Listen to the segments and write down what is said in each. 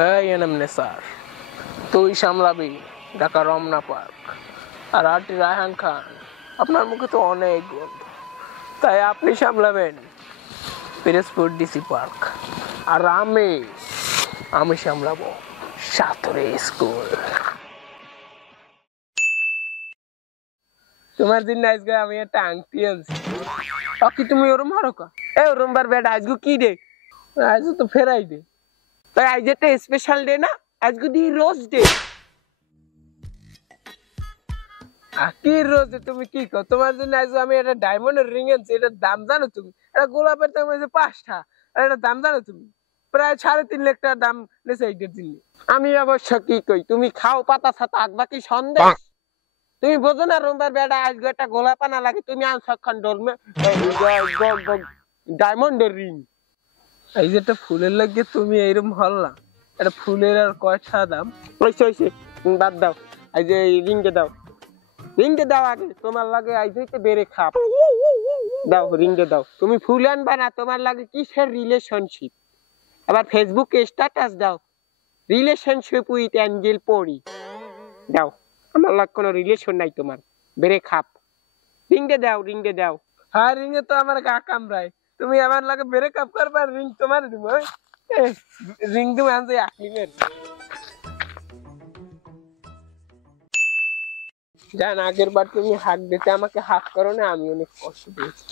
এই এনএমনে স্যার, তুই সামলাবি ঢাকা রমনা পার্ক, আর আরটি রায়হান খান আপনার মুখে তো অনেক গন্ধ, তাই আপনি সামলাবেন পিরোজপুর ডিসি পার্ক, আর আমি সামলাবো সাতরে স্কুল। তোমার জন্য আজকে আমি একটা আংটি আনছি। বাকি তুমি ওরম হারো কা? এ ওরম বার বেটা আজকে কি ডে? আজ তো ফেরাই দে। তাই আজ একটা স্পেশাল ডে না, আজকে দি রোজ ডে। কি রোজ তুমি কি কো? তোমার জন্য আজ আমি একটা ডায়মন্ডের রিং আনছি। এটার দাম জানো তুমি? এটা গোলাপের দাম হয়েছে 5টা, আর এটার দাম জানো তুমি? প্রায় 3.5 লাখ টাকা দাম নেছে এইটার জন্য। আমি অবশ্য কি কই, তুমি খাও পাতা ছাতা আঁকবা কি সন্দেহ? তুমি বোঝো না রোমবার বেটা আজকে একটা গোলাপ আনা লাগে, তুমি আনছক্ষণ ডলমে ডায়মন্ডের রিং। এই যে একটা ফুলের লাগে তুমি এইরকম হল্লা, এটা ফুলের আর কয়টা দাম? হইছে তুমি বাদ দাও, এই যে রিংকে দাও, রিংকে দাও আগে, তোমার লাগে আই যাইতে বেড়ে খাপ দাও, রিংকে দাও। তুমি ফুল আনবা না, তোমার লাগে কিসের রিলেশনশিপ? আবার ফেসবুকে স্ট্যাটাস দাও, রিলেশনশিপ উইথ অ্যাঞ্জেল পরি দাও। আমার লাগে কোনো রিলেশন নাই তোমার, বেড়ে খাপ। রিংকে দাও, রিংকে দাও। হ্যাঁ রিংয়ে তো আমার গা কামড়ায়, তুমি আমার লাগে বেড়ে কাপ করবা, রিং তোমার দিব। রিং তুমি আনতে আকলিমের জান, আগের বার তুমি হাত দিতে আমাকে হাত করো না, আমি অনেক কষ্ট পেয়েছি।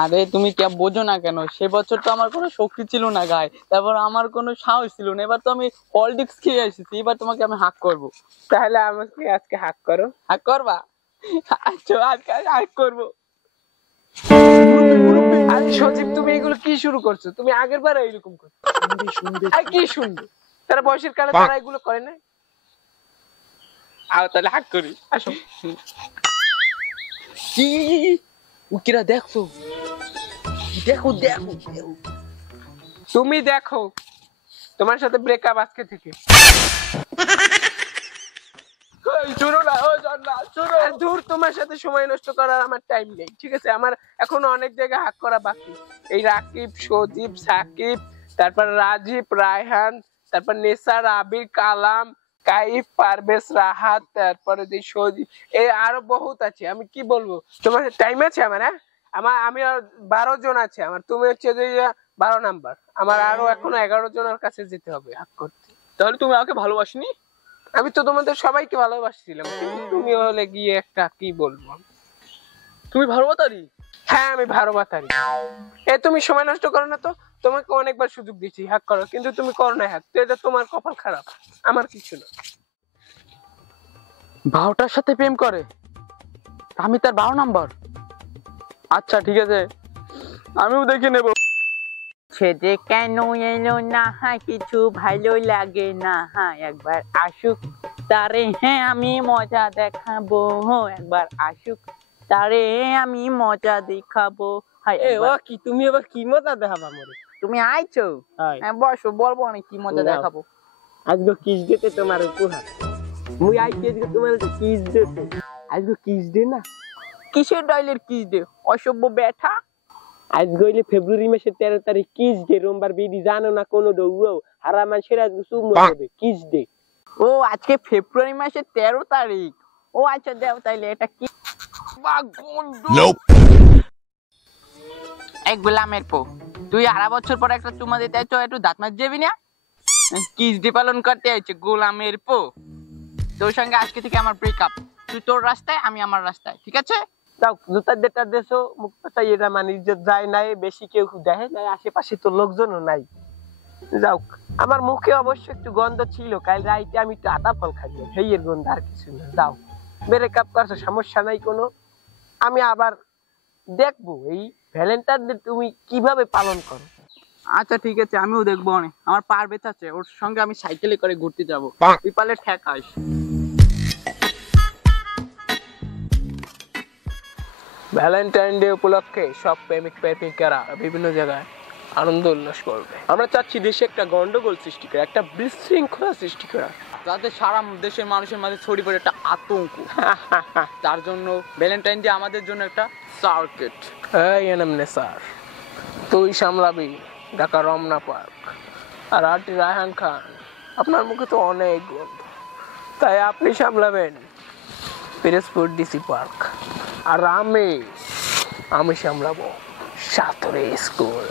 আরে তুমি কে বোঝো না কেন, সে বছর তো আমার কোনো শক্তি ছিল না গায়ে, তারপর আমার কোনো সাহস ছিল না। এবার তো আমি পলিটিক্স খেয়ে এসেছি, এবার তোমাকে আমি হাক করবো। তাহলে আমাকে আজকে হাক করো। হাক করবা? আচ্ছা আজকে হাক করবো। আরে সজীব, তুমি এগুলো কি শুরু করছো? তুমি আগের বার এইরকম করছো। কি শুনবে তারা বয়সের কালে, তারা এগুলো করে না। আও তাহলে হাক করি, আসো। কি উকিরা দেখছো? দেখো দেখো তুমি দেখো, তোমার সাথে ব্রেকআপ আজকে থেকে। শুনো না, ও জান্নাত শুনো। দূর, তোমার সাথে সময় নষ্ট করার আমার টাইম নেই, ঠিক আছে? আমার এখনো অনেক জায়গায় হাক করা বাকি। এই রাকিব, সজীব, সাকিব, তারপর রাজীব, রায়হান, তারপর নেসার, আবির, কালাম, কাইফ, পারভেজ, রাহাত, তারপরে যে সজীব, এই আরো বহুত আছে। আমি কি বলবো, তোমার টাইম আছে আমার? হ্যাঁ আমি আর 12 জন আছে আমার, তুমি হচ্ছে যে 12 নাম্বার। আমার আরো এখনো 11 জনের কাছে যেতে হবে হাক করতে। তাহলে তুমি আমাকে ভালোবাসনি? আমি তো তোমাদের সবাইকে ভালোবাসছিলাম, কিন্তু তুমি হলে গিয়ে একটা কি বলবো, তুমি ভালোবাতারি? হ্যাঁ আমি ভালোবাতারি। তুমি সময় নষ্ট করো না তো, তোমাকে অনেকবার সুযোগ দিচ্ছি হ্যাক করো, কিন্তু তুমি করো না হ্যাক। তো এটা তোমার কপাল খারাপ, আমার কিছু না। ভাওটার সাথে প্রেম করে, আমি তার 12 নাম্বার। আচ্ছা ঠিক আছে, আমিও দেখে নেব। ছেদে কেন এলো না, কিছু ভালো লাগে না, একবার আসুক তারে, হ্যাঁ আমি মজা দেখাবো, একবার আসুক তারে আমি মজা দেখাবো। কি তুমি এবার কি মজা দেখাবা মরে? তুমি আইছো? হ্যাঁ বসো, বলবো আমি কি মজা দেখাবো। আজকে কিস দিতে তোমার উপহার, মুই আইছি আজকে তোমার কিস দিতে। আজকে কিস দে না? কিসের ডাইলের কিস দে, অসভ্য ব্যাঠা। আজ গইলে ফেব্রুয়ারি মাসের 13 তারিখ কিস ডে, রোববার বিধি জানো না কোনো দৌড়াও হারা মানুষের আজকে চুমু দেবে কিস ডে। ও আজকে ফেব্রুয়ারি মাসের 13 তারিখ? ও আচ্ছা দেও তাইলে এটা কি। এক গোলামের পো, তুই 18 বছর পর একটা চুমা দিতে আইছো, একটু দাঁত মাজ যাবি না? কিস ডে পালন করতে আইছে গোলামের পো। তোর সঙ্গে আজকে থেকে আমার ব্রেকআপ, তুই তোর রাস্তায় আমি আমার রাস্তায়, ঠিক আছে? যাও, জুতার যেটা দেশো মুক্তটা এটা মানে ইজ্জত যায় নাই, বেশি কেউ দেখে নাই, আশেপাশে তো লোকজনও নাই। যাও, আমার মুখে অবশ্য একটু গন্ধ ছিল, কাল রাইতে আমি একটু আতা ফল খাইলাম, সেই এর গন্ধ, আর কিছু না। যাও, ব্রেকআপ করছো, সমস্যা নাই কোনো। আমি আবার দেখবো এই ভ্যালেন্টাইন ডে তুমি কিভাবে পালন করো। আচ্ছা ঠিক আছে, আমিও দেখবো। অনেক আমার পারবেজ আছে, ওর সঙ্গে আমি সাইকেলে করে ঘুরতে যাবো, পিপালের ঠেকাস। ভ্যালেন্টাইন ডে উপলক্ষে সব প্রেমিক প্রেমিকারা বিভিন্ন জায়গায় আনন্দ উল্লাস করবে। আমরা চাচ্ছি দেশে একটা গন্ডগোল সৃষ্টি করা, একটা বিশৃঙ্খলা সৃষ্টি করা, যাতে সারা দেশের মানুষের মাঝে ছড়িয়ে পড়ে একটা আতঙ্ক। তার জন্য ভ্যালেন্টাইন ডে আমাদের জন্য একটা সার্কিট। এই এনএমনে স্যার, তুই সামলাবি ঢাকা রমনা পার্ক, আর আরটি রায়হান খান আপনার মুখে তো অনেক গন্ধ, তাই আপনি সামলাবেন পিরোজপুর ডিসি পার্ক, আর আমি সামলাবো সাতরে স্কুল।